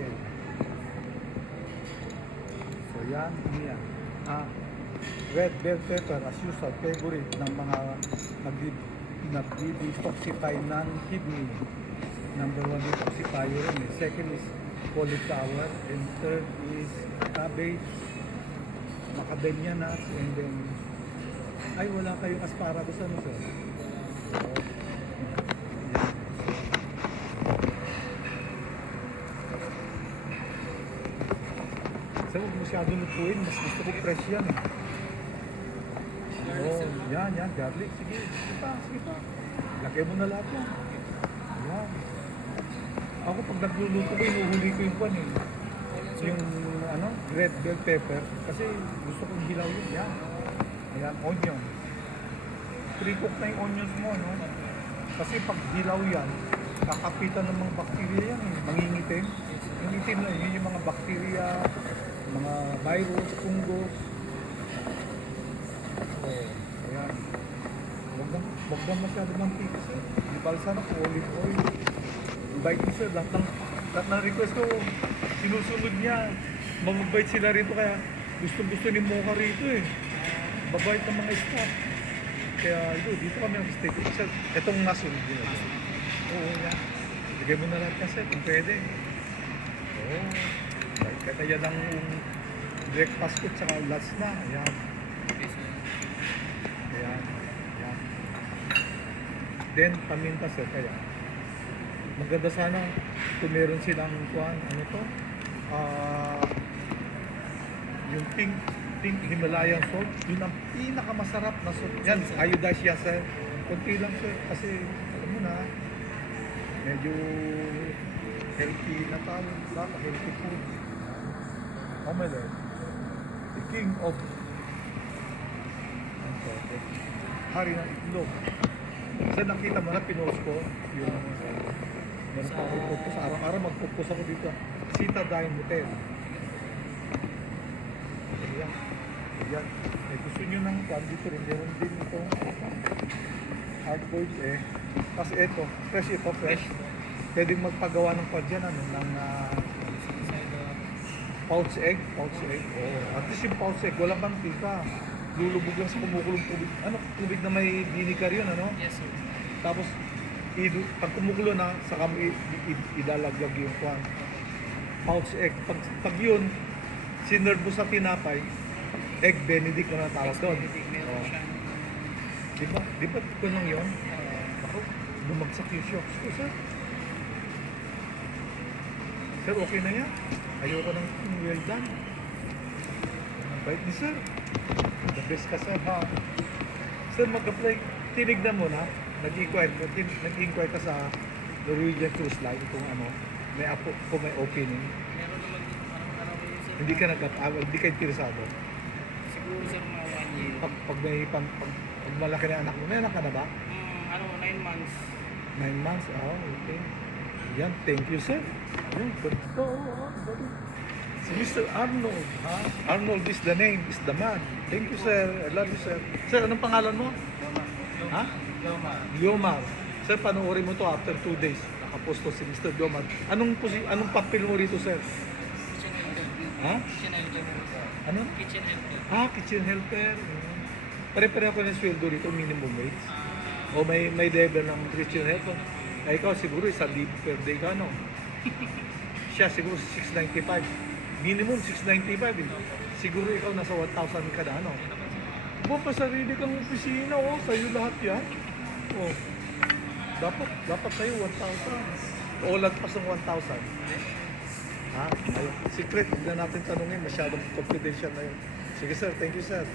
Okay. So yan, yan. Red bell pepper, as usual, favorite ng mga nagdi-detoxify ng kidney. Number 1 detoxifier yun eh. Second is cauliflower, and third is cabbage, macadamia nuts, and then ay wala kayong asparagus ano sir? So, huwag masyado lutuin, mas gusto ko fresh yan eh. Oh, yan, garlic. Sige pa. Lagay mo na lahat yan. Yan. Ako pag nagluluto ko, inuhuli ko yung pan eh. Yung red bell pepper. Kasi gusto kong hilaw yun. Yan. Ayan, onion. Pre-cook na yung onions mo, no? Kasi pag hilaw yan, kakapitan ng mga bakterya yan eh. Mangingitim. Yung itim na yun yung mga bakterya, mga virus, fungus. Ayan. Huwag lang masyado ng tips. Ibalsa na po, olive oil. Invite mo sir, lahat ng request ko, sinusunod niya. Mamabait sila rito kaya gusto ni Mocha rito eh. Babait ng mga staff. Kaya dito kami ang stay. Itong nasunod din. Oo, yan. Bigay mo na lahat kasi kung pwede. Oo. Kaya yan ang breakfast ko tsaka lunch na. Ayan. Ayan. Then, paminta sir, kaya. Maganda sana kung meron silang yung pink Himalayan salt, yun ang pinakamasarap na salt. Yan, iodized yan sir. Kunti lang sir, kasi alam mo na, medyo healthy na tayo, healthy food. Omelette, the king of hari ng itlog. Kasi nakita mo na pinost ko yung meron pa ako focus. Araw-araw mag-focus ako dito. Sita Dine Hotel. Ayan. Eh, gusto nyo ng kwan dito rin. Meron din itong hard-boiled eh. Kasi ito, fresh. Pwedeng magpagawa ng kwan dyan, ng pouch egg. Oh, at least yung pouch egg, walang mantika. Lulubog lang sa kumukulong tubig. Tubig na may vinegar yun, Yes, sir. Tapos, pag kumukulo na, saka mo idalaglag yung kwan. Pouch egg. Pag yun, sinerve mo sa tinapay, egg benedict na natawag doon. Meron siya. Di ba ko lang yun? Ako, bumagsak yung shocks ko, sir. Sir, okay na yan. Ayoko ng well done. Ang bait ni sir. The best ka sir, ha? Sir, mag-apply. Tinignan mo na. Nag-inquire ka sa Norwegian Cruise Line kung may opening. Meron naman dito araw-araw yun, sir. Hindi ka interesado. Siguro, sir, mga 1 year. Pag malaki na anak mo, may anak ka na ba? 9 months. 9 months? Okay. Yan, thank you sir. Yan, good. Si Mr. Arnold, ha? Arnold is the name, is the man. Thank you sir, I love you sir. Sir, anong pangalan mo? Ha? Liomar. Sir, panoorin mo to after 2 days. Nakapost to si Mr. Liomar. Anong papel mo rito sir? Kitchen helper. Ha? Kitchen helper. Ano? Kitchen helper. Kitchen helper. Pare-pareho ko ng sweldo rito, minimum wage. O may level ng kitchen helper. Ay ikaw siguro isang libo per day ka, no? Siya siguro 695. Minimum 695 eh. Siguro ikaw nasa 1,000 ka na, ano? Pa sarili kang opisina, sa'yo lahat yan. Dapat sa'yo 1,000. O lagpas ng 1,000. Ha? Ayun. Secret, hindi na natin tanungin. Masyadong confidential na yun. Sige sir, thank you sir.